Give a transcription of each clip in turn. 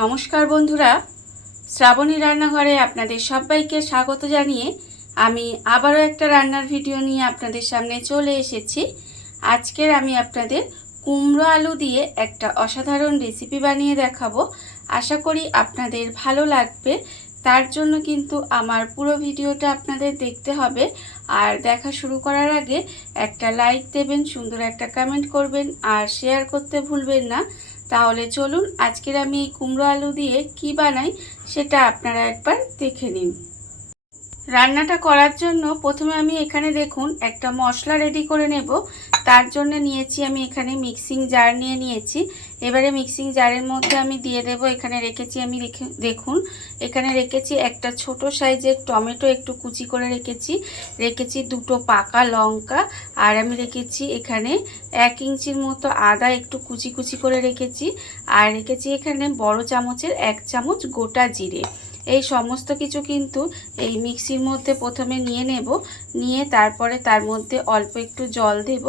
নমস্কার বন্ধুরা, শ্রাবণী রান্নাঘরে আপনাদের সবাইকে স্বাগত জানিয়ে আমি আবারও একটা রান্নার ভিডিও নিয়ে আপনাদের সামনে চলে এসেছি। আজকের আমি আপনাদের কুমড়ো আলু দিয়ে একটা অসাধারণ রেসিপি বানিয়ে দেখাবো। আশা করি আপনাদের ভালো লাগবে। তার জন্য কিন্তু আমার পুরো ভিডিওটা আপনাদের দেখতে হবে। আর দেখা শুরু করার আগে একটা লাইক দেবেন, সুন্দর একটা কমেন্ট করবেন আর শেয়ার করতে ভুলবেন না। তাহলে চলুন আজকের আমি এই কুমড়ো আলু দিয়ে কি বানাই সেটা আপনারা একবার দেখে নিন। রান্নাটা করার জন্য প্রথমে আমি এখানে দেখুন একটা মশলা রেডি করে নেব। তার জন্য নিয়েছি আমি এখানে মিক্সিং জার নিয়ে নিয়েছি। এবারে মিক্সিং জারের মধ্যে আমি দিয়ে দেব, এখানে রেখেছি আমি দেখুন এখানে রেখেছি একটা ছোট সাইজের টমেটো একটু কুচি করে রেখেছি দুটো পাকা লঙ্কা, আর আমি রেখেছি এখানে 1 ইঞ্চির মতো আদা একটু কুচি কুচি করে রেখেছি, আর রেখেছি এখানে বড় চামচের 1 চামচ গোটা জিরে। এই সমস্ত কিছু কিন্তু এই মিক্সির মধ্যে প্রথমে নিয়ে নেব, নিয়ে তারপরে তার মধ্যে অল্প একটু জল দেব,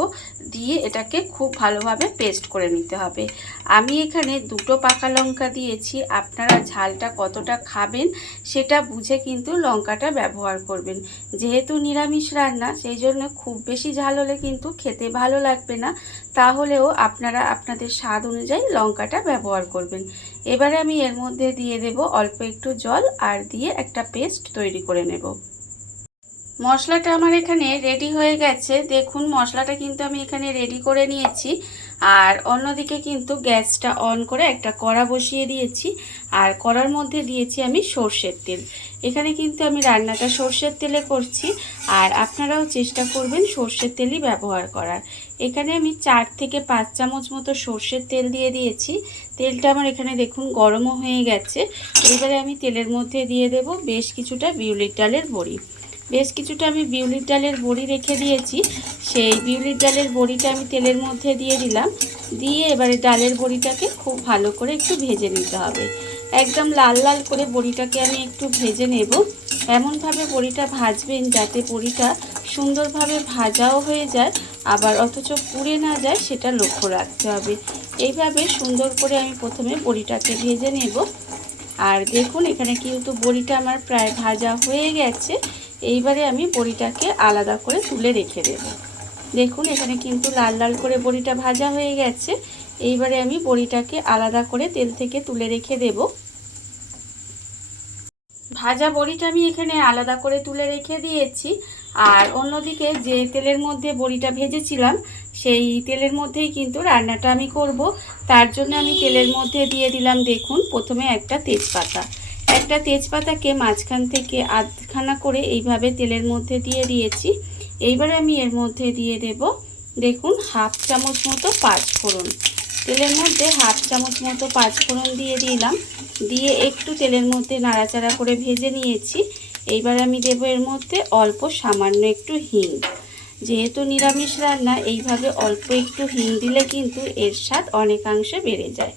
দিয়ে এটাকে খুব ভালোভাবে পেস্ট করে নিতে হবে। আমি এখানে দুটো পাকা লঙ্কা দিয়েছি, আপনারা ঝালটা কতটা খাবেন সেটা বুঝে কিন্তু লঙ্কাটা ব্যবহার করবেন। যেহেতু নিরামিষ রান্না সেই জন্য খুব বেশি ঝাল হলে কিন্তু খেতে ভালো লাগবে না, তাহলেও আপনারা আপনাদের স্বাদ অনুযায়ী লঙ্কাটা ব্যবহার করবেন। এবারে আমি এর মধ্যে দিয়ে দেব অল্প একটু জল, আর দিয়ে একটা পেস্ট তৈরি করে নেব। মশলাটা আমার এখানে রেডি হয়ে গেছে। দেখুন মশলাটা কিন্তু আমি এখানে রেডি করে নিয়েছি। আর অন্যদিকে কিন্তু গ্যাসটা অন করে একটা কড়া বসিয়ে দিয়েছি, আর কড়ার মধ্যে দিয়েছি আমি সর্ষের তেল। এখানে কিন্তু আমি রান্নাটা সর্ষের তেলে করছি, আর আপনারাও চেষ্টা করবেন সর্ষের তেলই ব্যবহার করার। এখানে আমি 4 থেকে 5 চামচ মতো সর্ষের তেল দিয়ে দিয়েছি। তেলটা আমার এখানে দেখুন গরমও হয়ে গেছে। এবারে আমি তেলের মধ্যে দিয়ে দেব বেশ কিছুটা বিউলির ডালের বড়ি। বেশ কিছুটা আমি বিউলির ডালের বড়ি রেখে দিয়েছি, সেই বিউলির ডালের বড়িটা আমি তেলের মধ্যে দিয়ে দিলাম। দিয়ে এবারে ডালের বড়িটাকে খুব ভালো করে একটু ভেজে নিতে হবে। একদম লাল লাল করে বড়িটাকে আমি একটু ভেজে নেব। এমনভাবে বড়িটা ভাজবেন যাতে বড়িটা সুন্দরভাবে ভাজাও হয়ে যায়, আবার অথচ পুড়ে না যায় সেটা লক্ষ্য রাখতে হবে। এইভাবে সুন্দর করে আমি প্রথমে বড়িটাকে ভেজে নেব। আর দেখুন এখানে কিন্তু বড়িটা আমার প্রায় ভাজা হয়ে গেছে। এইবারে আমি বড়িটাকে আলাদা করে তুলে রেখে দেব। দেখুন এখানে কিন্তু লাল লাল করে বড়িটা ভাজা হয়ে গেছে। এইবারে আমি বড়িটাকে আলাদা করে তেল থেকে তুলে রেখে দেব। ভাজা বড়িটা আমি এখানে আলাদা করে তুলে রেখে দিয়েছি। আর অন্যদিকে যে তেলের মধ্যে বড়িটা ভেজেছিলাম সেই তেলের মধ্যেই কিন্তু রান্নাটা আমি করব। তার জন্য আমি তেলের মধ্যে দিয়ে দিলাম দেখুন প্রথমে একটা তেজপাতাকে মাঝখান থেকে আধখানা করে এইভাবে তেলের মধ্যে দিয়ে দিয়েছি। এইবারে আমি এর মধ্যে দিয়ে দেব দেখুন 1/2 চামচ মতো পাঁচফোড়ন। তেলের মধ্যে 1/2 চামচ মতো পাঁচফোড়ন দিয়ে দিলাম, দিয়ে একটু তেলের মধ্যে নাড়াচাড়া করে ভেজে নিয়েছি। এইবার আমি দেব এর মধ্যে অল্প সামান্য একটু হিং। যেহেতু নিরামিষ রান্না এইভাবে অল্প একটু হিং দিলে কিন্তু এর স্বাদ অনেকাংশে বেড়ে যায়।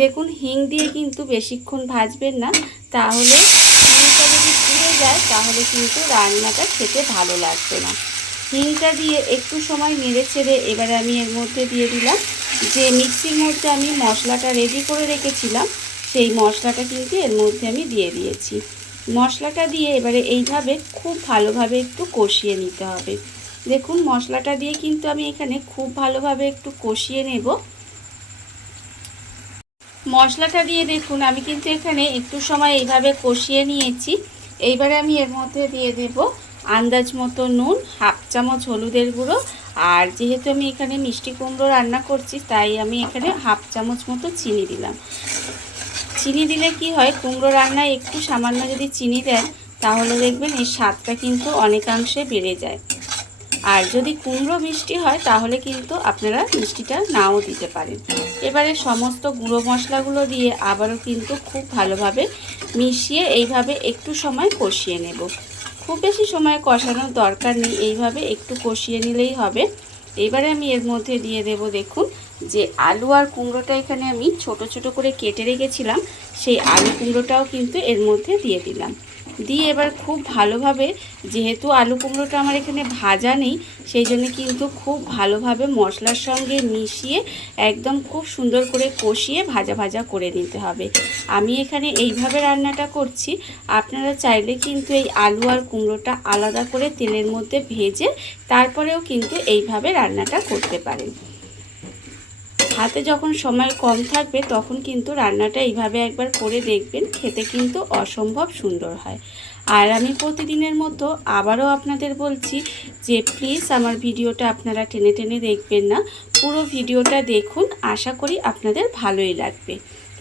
দেখুন হিং দিয়ে কিন্তু বেশিক্ষণ ভাজবেন না, তাহলে হিংটা যদি পুড়ে যায় তাহলে কিন্তু রান্নাটা খেতে ভালো লাগবে না। হিংটা দিয়ে একটু সময় নেড়ে ছেড়ে এবারে আমি এর মধ্যে দিয়ে দিলাম যে মিক্সির মধ্যে আমি মশলাটা রেডি করে রেখেছিলাম, সেই মশলাটা কিন্তু এর মধ্যে আমি দিয়ে দিয়েছি। মশলাটা দিয়ে এবারে এইভাবে খুব ভালোভাবে একটু কষিয়ে নিতে হবে। দেখুন মশলাটা দিয়ে কিন্তু আমি এখানে খুব ভালোভাবে একটু কষিয়ে নেব। মশলাটা দিয়ে দেখুন আমি কিন্তু এখানে একটু সময় এইভাবে কষিয়ে নিয়েছি। এইবারে আমি এর মধ্যে দিয়ে দেব আন্দাজ মতো নুন, 1/2 চামচ হলুদের গুঁড়ো, আর যেহেতু আমি এখানে মিষ্টি কুমড়ো রান্না করছি তাই আমি এখানে 1/2 চামচ মতো চিনি দিলাম। চিনি দিলে কি হয়, কুমড়ো রান্নায় একটু সামান্য যদি চিনি দেন তাহলে দেখবেন এর স্বাদটা কিন্তু অনেকাংশে বেড়ে যায়। আর যদি কুমড়ো মিষ্টি হয় তাহলে কিন্তু আপনারা মিষ্টিটা নাও দিতে পারেন। এবারে সমস্ত গুঁড়ো মশলাগুলো দিয়ে আবারও কিন্তু খুব ভালোভাবে মিশিয়ে এইভাবে একটু সময় কষিয়ে নেব। খুব বেশি সময় কষানোর দরকার নেই, এইভাবে একটু কষিয়ে নিলেই হবে। এবারে আমি এর মধ্যে দিয়ে দেব দেখুন যে আলু আর কুমড়োটা এখানে আমি ছোট ছোট করে কেটে রেখেছিলাম, সেই আলু কুমড়োটাও কিন্তু এর মধ্যে দিয়ে দিলাম। দিয়ে এবার খুব ভালোভাবে, যেহেতু আলু কুমড়োটা আমার এখানে ভাজা নেই, সেই জন্য কিন্তু খুব ভালোভাবে মশলার সঙ্গে মিশিয়ে একদম খুব সুন্দর করে কষিয়ে ভাজা ভাজা করে নিতে হবে। আমি এখানে এইভাবে রান্নাটা করছি। আপনারা চাইলে কিন্তু এই আলু আর কুমড়োটা আলাদা করে তেলের মধ্যে ভেজে তারপরেও কিন্তু এইভাবে রান্নাটা করতে পারেন। হাতে যখন সময় কম থাকবে তখন কিন্তু রান্নাটা এইভাবে একবার করে দেখবেন, খেতে কিন্তু অসম্ভব সুন্দর হয়। আর আমি প্রতিদিনের মতো আবারও আপনাদের বলছি যে প্লিজ আমার ভিডিওটা আপনারা টেনে টেনে দেখবেন না, পুরো ভিডিওটা দেখুন, আশা করি আপনাদের ভালোই লাগবে।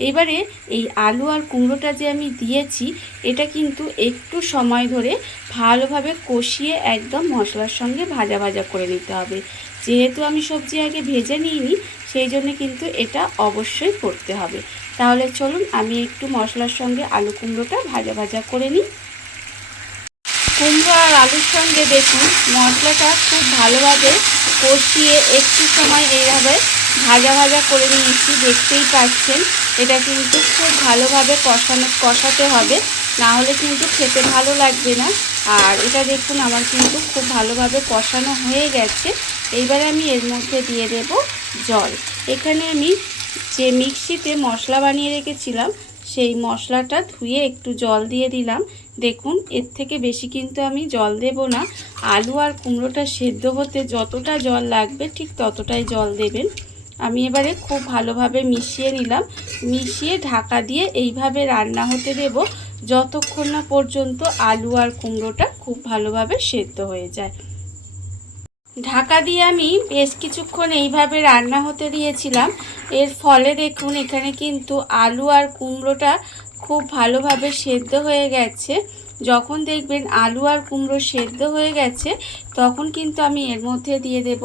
এবারে এই আলু আর কুমড়োটা যে আমি দিয়েছি, এটা কিন্তু একটু সময় ধরে ভালোভাবে কষিয়ে একদম মশলার সঙ্গে ভাজা ভাজা করে নিতে হবে। যেহেতু আমি সবজি আগে ভেজে নিইনি, সেই জন্য কিন্তু এটা অবশ্যই করতে হবে। তাহলে চলুন আমি একটু মশলার সঙ্গে আলু কুমড়োটা ভাজা ভাজা করে নিই। কুমড়ো আর আলুর সঙ্গে দেখুন মশলাটা খুব ভালোভাবে কষিয়ে একটু সময় এইভাবে ভাজা ভাজা করে নিয়েছি। দেখতেই পাচ্ছেন এটা কিন্তু খুব ভালোভাবে কষাতে হবে, না হলে কিন্তু খেতে ভালো লাগবে না। আর এটা দেখুন আমার কিন্তু খুব ভালোভাবে কষানো হয়ে গেছে। এইবারে আমি এর মধ্যে দিয়ে দেব জল। এখানে আমি যে মিক্সিতে মশলা বানিয়ে রেখেছিলাম সেই মশলাটা ধুয়ে একটু জল দিয়ে দিলাম। দেখুন এর থেকে বেশি কিন্তু আমি জল দেব না। আলু আর কুমড়োটা সেদ্ধ হতে যতটা জল লাগবে ঠিক ততটাই জল দেবেন। আমি এবারে খুব ভালোভাবে মিশিয়ে নিলাম। মিশিয়ে ঢাকা দিয়ে এইভাবে রান্না হতে দেব যতক্ষণ না পর্যন্ত আলু আর কুমড়োটা খুব ভালোভাবে সেদ্ধ হয়ে যায়। ঢাকা দিয়ে আমি বেশ কিছুক্ষণ এইভাবে রান্না হতে দিয়েছিলাম। এর ফলে দেখুন এখানে কিন্তু আলু আর কুমড়োটা খুব ভালোভাবে সেদ্ধ হয়ে গেছে। যখন দেখবেন আলু আর কুমড়ো সেদ্ধ হয়ে গেছে তখন কিন্তু আমি এর মধ্যে দিয়ে দেব,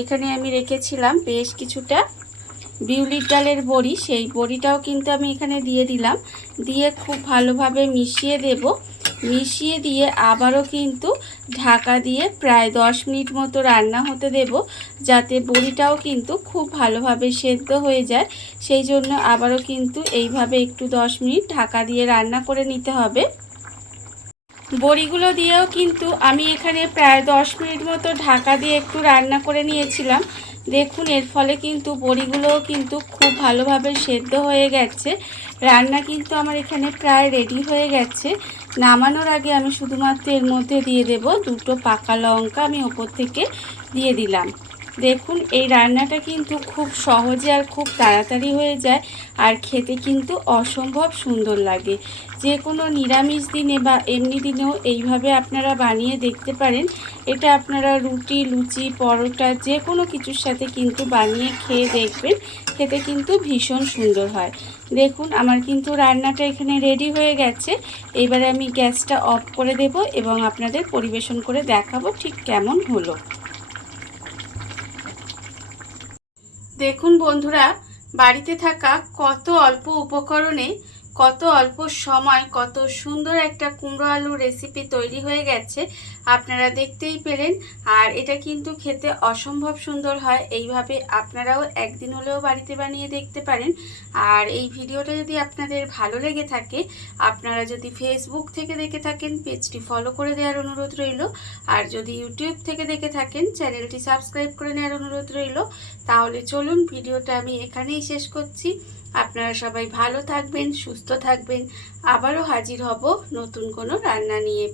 এখানে আমি রেখেছিলাম বেশ কিছুটা বিউলির ডালের বড়ি, সেই বড়িটাও কিন্তু আমি এখানে দিয়ে দিলাম। দিয়ে খুব ভালোভাবে মিশিয়ে দেব। মিশিয়ে দিয়ে আবারও কিন্তু ঢাকা দিয়ে প্রায় 10 মিনিট মতো রান্না হতে দেব, যাতে বড়িটাও কিন্তু খুব ভালোভাবে সেদ্ধ হয়ে যায়। সেই জন্য আবারও কিন্তু এইভাবে একটু 10 মিনিট ঢাকা দিয়ে রান্না করে নিতে হবে। বড়িগুলো দিয়েও কিন্তু আমি এখানে প্রায় 10 মিনিট মতো ঢাকা দিয়ে একটু রান্না করে নিয়েছিলাম। দেখুন এর ফলে কিন্তু বড়িগুলোও কিন্তু খুব ভালোভাবে সেদ্ধ হয়ে গেছে। রান্না কিন্তু আমার এখানে প্রায় রেডি হয়ে গেছে। নামানোর আগে আমি শুধুমাত্র এর মধ্যে দিয়ে দেব 2টো পাকা লঙ্কা, আমি ওপর থেকে দিয়ে দিলাম। দেখুন এই রান্নাটা কিন্তু খুব সহজে আর খুব তাড়াতাড়ি হয়ে যায়, আর খেতে কিন্তু অসম্ভব সুন্দর লাগে। যে কোনো নিরামিষ দিনে বা এমনি দিনেও এইভাবে আপনারা বানিয়ে দেখতে পারেন। এটা আপনারা রুটি, লুচি, পরোটা যে কোনো কিছুর সাথে কিন্তু বানিয়ে খেয়ে দেখবেন, খেতে কিন্তু ভীষণ সুন্দর হয়। দেখুন আমার কিন্তু রান্নাটা এখানে রেডি হয়ে গেছে। এবারে আমি গ্যাসটা অফ করে দেব এবং আপনাদের পরিবেশন করে দেখাবো ঠিক কেমন হলো। দেখুন বন্ধুরা, বাড়িতে থাকা কত অল্প উপকরণে কত অল্প সময় কত সুন্দর একটা কুমড়ো আলু রেসিপি তৈরি হয়ে গেছে, আপনারা দেখতেই পেলেন। আর এটা কিন্তু খেতে অসম্ভব সুন্দর হয়। এইভাবে আপনারাও একদিন হলেও বাড়িতে বানিয়ে দেখতে পারেন। আর এই ভিডিওটা যদি আপনাদের ভালো লেগে থাকে, আপনারা যদি ফেসবুক থেকে দেখে থাকেন পেজটি ফলো করে দেওয়ার অনুরোধ রইল। আর যদি ইউটিউব থেকে দেখে থাকেন চ্যানেলটি সাবস্ক্রাইব করে নেওয়ার অনুরোধ রইল। তাহলে চলুন ভিডিওটা আমি এখানেই শেষ করছি। আপনারা সবাই ভালো থাকবেন, সুস্থ থাকবেন। আবারও হাজির হব নতুন কোনো রান্না নিয়ে।